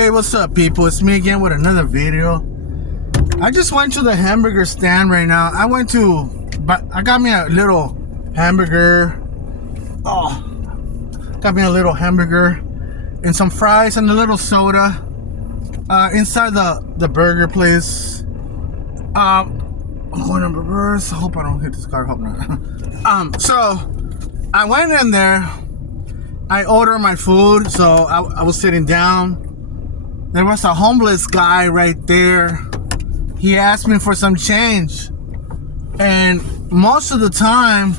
Hey, what's up, people? It's me again with another video. I just went to the hamburger stand right now. I got me a little hamburger. Oh, got me a little hamburger and some fries and a little soda inside the burger place. I'm going in reverse. I hope I don't hit this car. Hope not. So I went in there. I ordered my food. So I was sitting down. There was a homeless guy right there. He asked me for some change. And most of the time,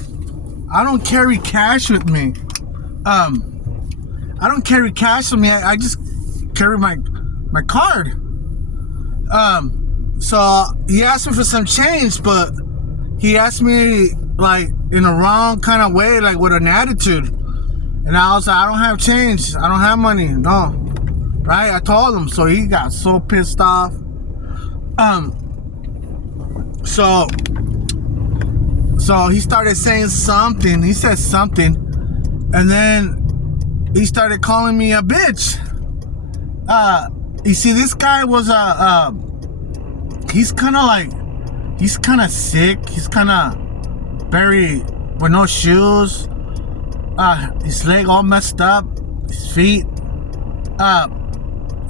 I don't carry cash with me. I don't carry cash with me. I just carry my card. So he asked me for some change, but he asked me like in a wrong kind of way, like with an attitude. And I was like, I don't have change. I don't have money. No. Right? I told him. So he got so pissed off. So he started saying something. He said something. And then he started calling me a bitch. You see, this guy was he's kind of sick. He's kind of very, with no shoes. His leg all messed up. His feet.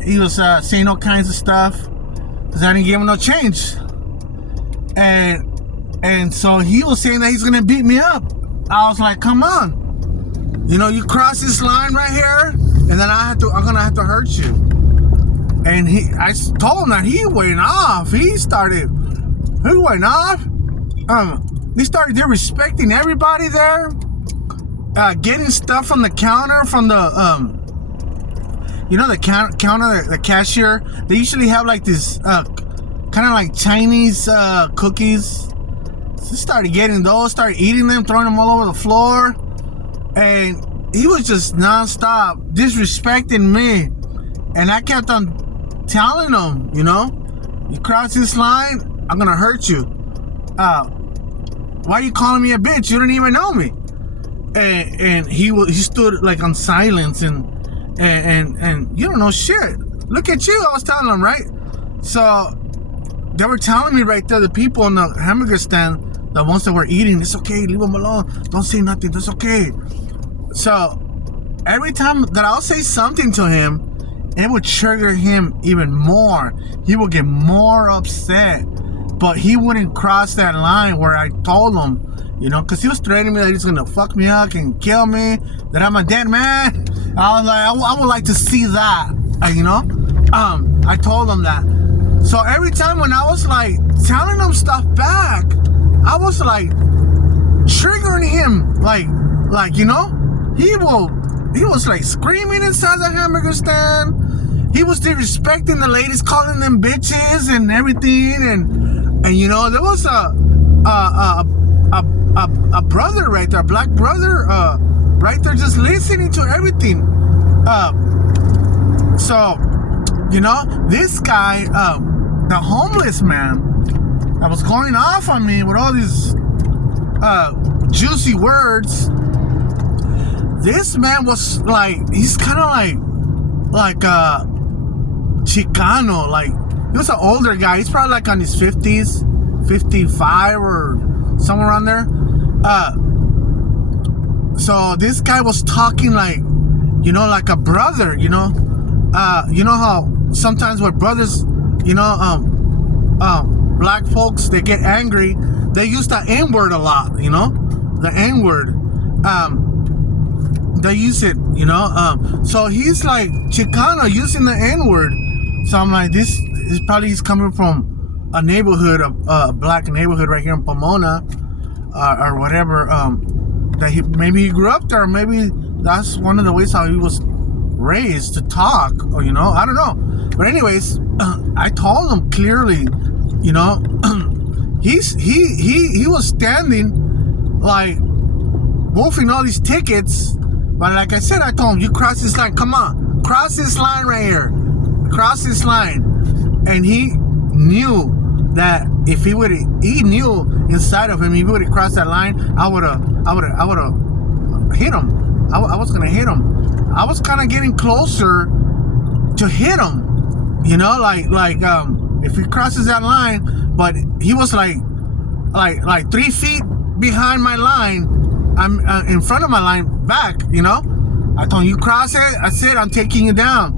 He was saying all kinds of stuff because I didn't give him no change. And so he was saying that he's gonna beat me up. I was like, come on. You know, you cross this line right here, and then I'm gonna have to hurt you. And I told him that he went off. He went off. He started disrespecting everybody there. Getting stuff from the counter, from the you know, the counter, the cashier. They usually have like this kind of like Chinese cookies. So started getting those, started eating them, throwing them all over the floor, and he was just nonstop disrespecting me. And I kept on telling him, you know, you cross this line, I'm gonna hurt you. Why are you calling me a bitch? You don't even know me. And he stood like on silence and you don't know shit. Look at you. I was telling them, right? So they were telling me right there, the people in the hamburger stand, the ones that were eating, it's okay, leave them alone, don't say nothing, that's okay. So every time that I'll say something to him, it would trigger him even more. He would get more upset, but he wouldn't cross that line where I told him, you know, because he was threatening me that he's gonna fuck me up and kill me, that I'm a dead man. I was like, I would like to see that, you know. I told him that. So every time when I was like telling him stuff back, I was like triggering him, like you know, he was like screaming inside the hamburger stand. He was disrespecting the ladies, calling them bitches and everything, and you know, there was a brother right there, a black brother, right there, just listening to everything. So, you know, this guy, the homeless man, that was going off on me with all these juicy words. This man was like, he's kind of like Chicano, like he was an older guy. He's probably like on his 50s, 55 or somewhere around there. So this guy was talking like, you know, like a brother, you know. You know how sometimes with brothers, you know, black folks, they get angry, they use the N-word a lot, you know, the N-word. They use it, you know. So he's like Chicano using the N-word. So I'm like, this is probably, he's coming from a neighborhood, a black neighborhood right here in Pomona, or whatever. That maybe he grew up there. Maybe that's one of the ways how he was raised to talk, or you know, I don't know. But anyways, I told him clearly, you know, he was standing like wolfing all these tickets. But like I said, I told him, you cross this line, come on, cross this line right here, cross this line. And he knew that if he knew inside of him, if he would have crossed that line, I would have hit him. I was gonna hit him. I was kind of getting closer to hit him, you know, like if he crosses that line. But he was like 3 feet behind my line. I'm in front of my line back, you know. I told him, you cross it, I said, I'm taking you down.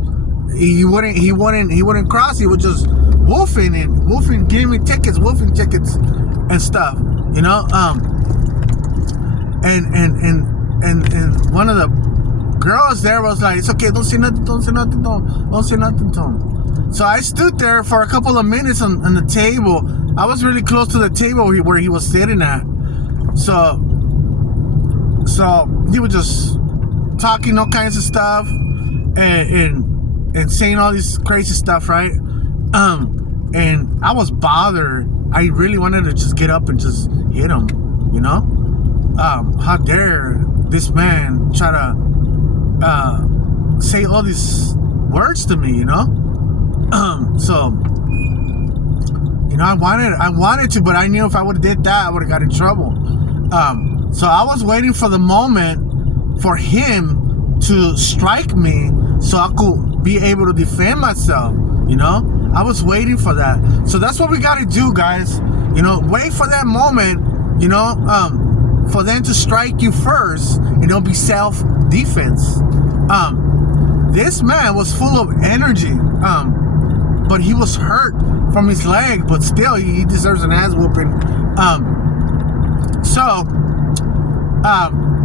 He wouldn't cross. He was just woofing, giving me tickets, woofing tickets and stuff, you know. And one of the girls there was like, it's okay, don't say nothing to him. So I stood there for a couple of minutes on the table. I was really close to the table where he was sitting at. So he was just talking all kinds of stuff and saying all this crazy stuff, right? And I was bothered. I really wanted to just get up and just hit him, you know? How dare this man try to say all these words to me, you know? So, you know, I wanted to, but I knew if I would have did that, I would have got in trouble. So I was waiting for the moment for him to strike me so I could be able to defend myself, you know? I was waiting for that. So that's what we got to do, guys. You know, wait for that moment, you know, for them to strike you first, and it'll be self-defense. This man was full of energy, but he was hurt from his leg, but still, he deserves an ass whooping. So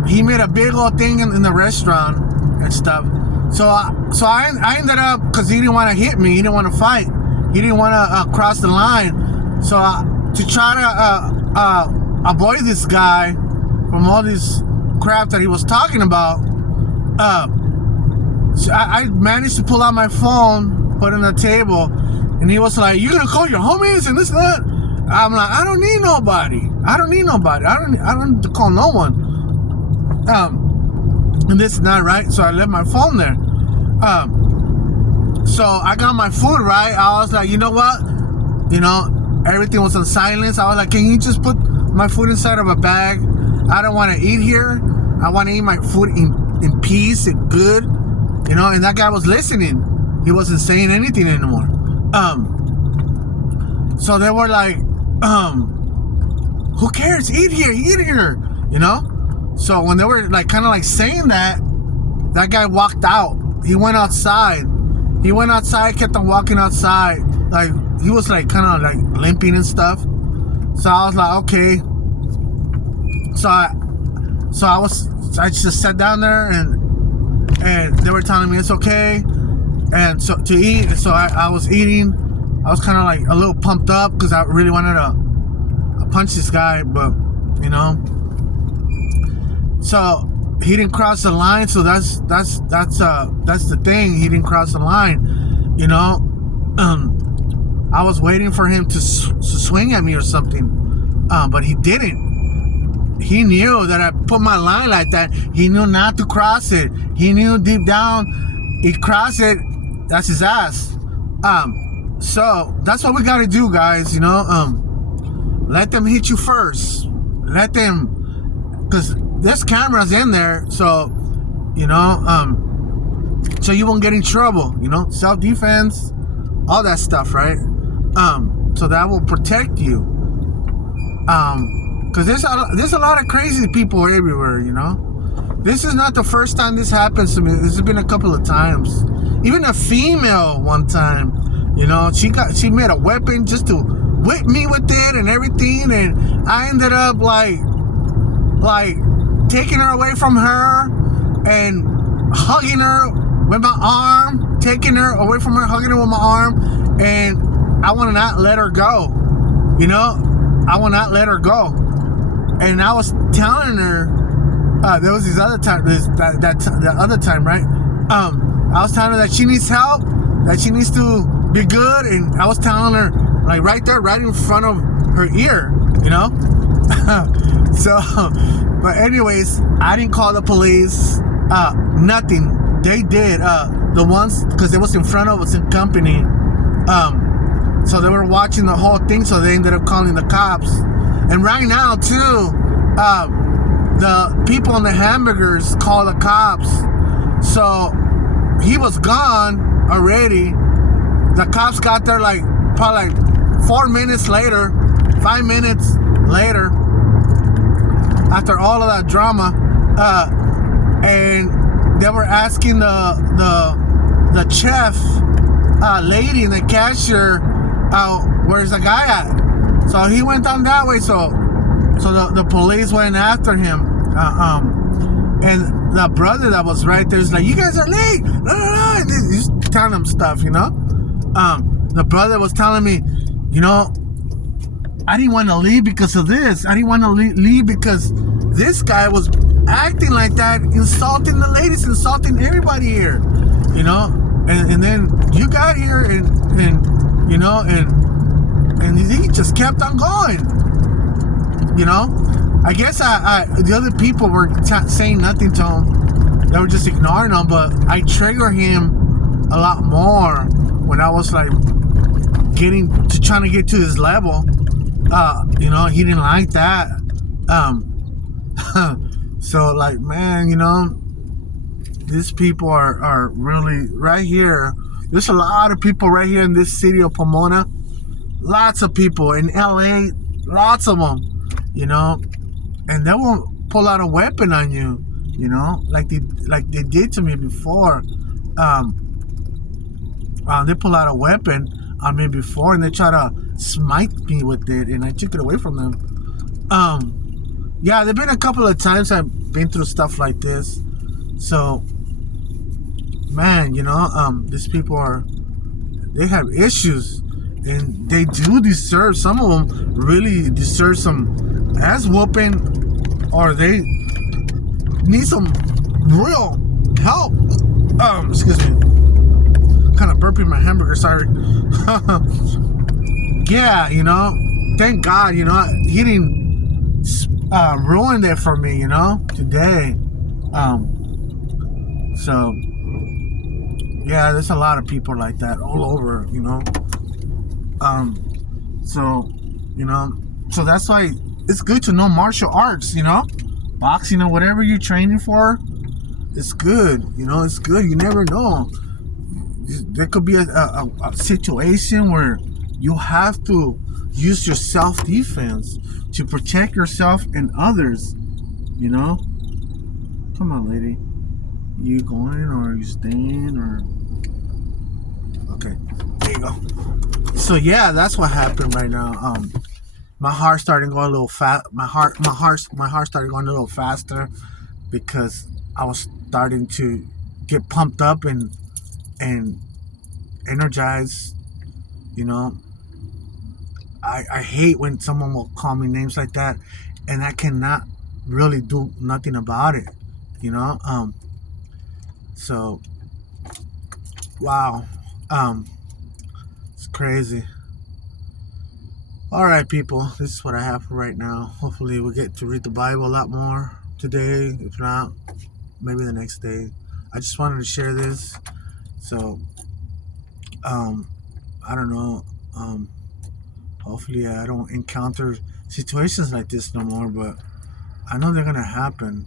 he made a big old thing in the restaurant and stuff. So I ended up, because he didn't want to hit me, he didn't want to fight, he didn't want to cross the line. So to try to avoid this guy from all this crap that he was talking about, so I managed to pull out my phone, put it on the table, and he was like, "You gonna call your homies and this and that?" I'm like, "I don't need nobody. I don't need to call no one." And this and that, right? So I left my phone there. So I got my food, right? I was like, you know what? You know, everything was on silence. I was like, can you just put my food inside of a bag? I don't want to eat here. I want to eat my food in peace and good. You know, and that guy was listening. He wasn't saying anything anymore. So they were like, who cares? Eat here, you know? So when they were like kind of like saying that guy walked out. He went outside, kept on walking outside. Like, he was like kind of like limping and stuff. So I was like, okay. So I just sat down there and they were telling me it's okay. And so to eat, so I was eating. I was kind of like a little pumped up because I really wanted to punch this guy, but you know. So he didn't cross the line, so that's the thing. He didn't cross the line, you know. I was waiting for him to swing at me or something, but he didn't. He knew that I put my line like that. He knew not to cross it. He knew deep down, he crossed it, that's his ass. So that's what we gotta do, guys. You know, let them hit you first. Let them, because there's cameras in there, so you know, so you won't get in trouble. You know, self-defense, all that stuff, right? So that will protect you. Because there's a lot of crazy people everywhere. You know, this is not the first time this happens to me. This has been a couple of times. Even a female one time, you know, she made a weapon just to whip me with it and everything, and I ended up like taking her away from her and hugging her with my arm, taking her away from her, hugging her with my arm, and I want to not let her go. You know, I will not let her go. And I was telling her, there was this other time, the other time, right? I was telling her that she needs help, that she needs to be good, and I was telling her, like, right there, right in front of her ear, you know? So, but anyways, I didn't call the police, nothing. They did, the ones, because it was in front of us in company, so they were watching the whole thing, so they ended up calling the cops. And right now, too, the people in the hamburgers call the cops. So he was gone already. The cops got there like probably like 4 minutes later, 5 minutes later, after all of that drama, and they were asking the chef lady and the cashier, where's the guy at? So he went on that way. So the police went after him, and the brother that was right there is like, you guys are late. No. And he's telling them stuff, you know. The brother was telling me, you know, I didn't want to leave because of this. I didn't want to leave because this guy was acting like that, insulting the ladies, insulting everybody here, you know. And then you got here, and you know, and he just kept on going, you know. I guess the other people were saying nothing to him. They were just ignoring him, but I triggered him a lot more when I was like trying to get to his level. You know, he didn't like that. So like, man, you know, these people are really right here. There's a lot of people right here in this city of Pomona. Lots of people in LA, lots of them, you know, and they won't pull out a weapon on you, you know, like they did to me before. They pull out a weapon on me before, and they try to smite me with it, and I took it away from them. Yeah, there've been a couple of times I've been through stuff like this. So, man, you know, these people they have issues, and they do deserve, some of them really deserve some ass whooping, or they need some real help. Excuse me. Kind of burping my hamburger, sorry. Yeah, you know, thank God, you know, he didn't ruin it for me, you know, today. So yeah, there's a lot of people like that all over, you know. So, you know, so that's why it's good to know martial arts, you know, boxing or whatever you're training for. It's good, you know, it's good. You never know. There could be a situation where you have to use your self-defense to protect yourself and others, you know. Come on, lady. You going, or are you staying, or... Okay, there you go. So yeah, that's what happened right now. My heart started going a little fast. My heart started going a little faster because I was starting to get pumped up and energized, you know. I hate when someone will call me names like that, and I cannot really do nothing about it, you know. So wow, it's crazy. All right, people, this is what I have for right now. Hopefully we'll get to read the Bible a lot more today. If not, maybe the next day. I just wanted to share this. So I don't know, hopefully I don't encounter situations like this no more, but I know they're gonna happen.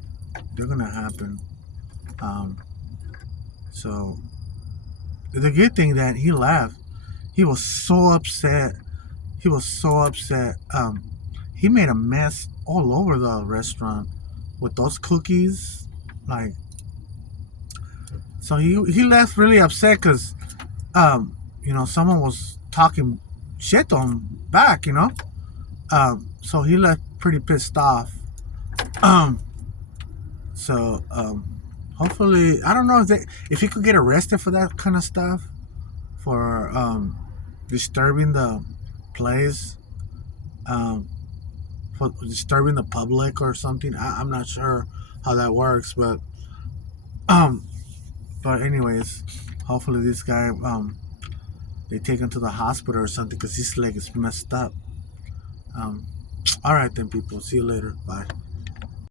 So the good thing that he left, he was so upset. He made a mess all over the restaurant with those cookies, like. So he left really upset because you know, someone was talking shit to him back, you know. So he left pretty pissed off. So hopefully, I don't know if he could get arrested for that kind of stuff, for disturbing the place, for disturbing the public or something. I'm not sure how that works, but anyways, hopefully this guy, they take him to the hospital or something, because his leg is messed up. All right then, people. See you later. Bye.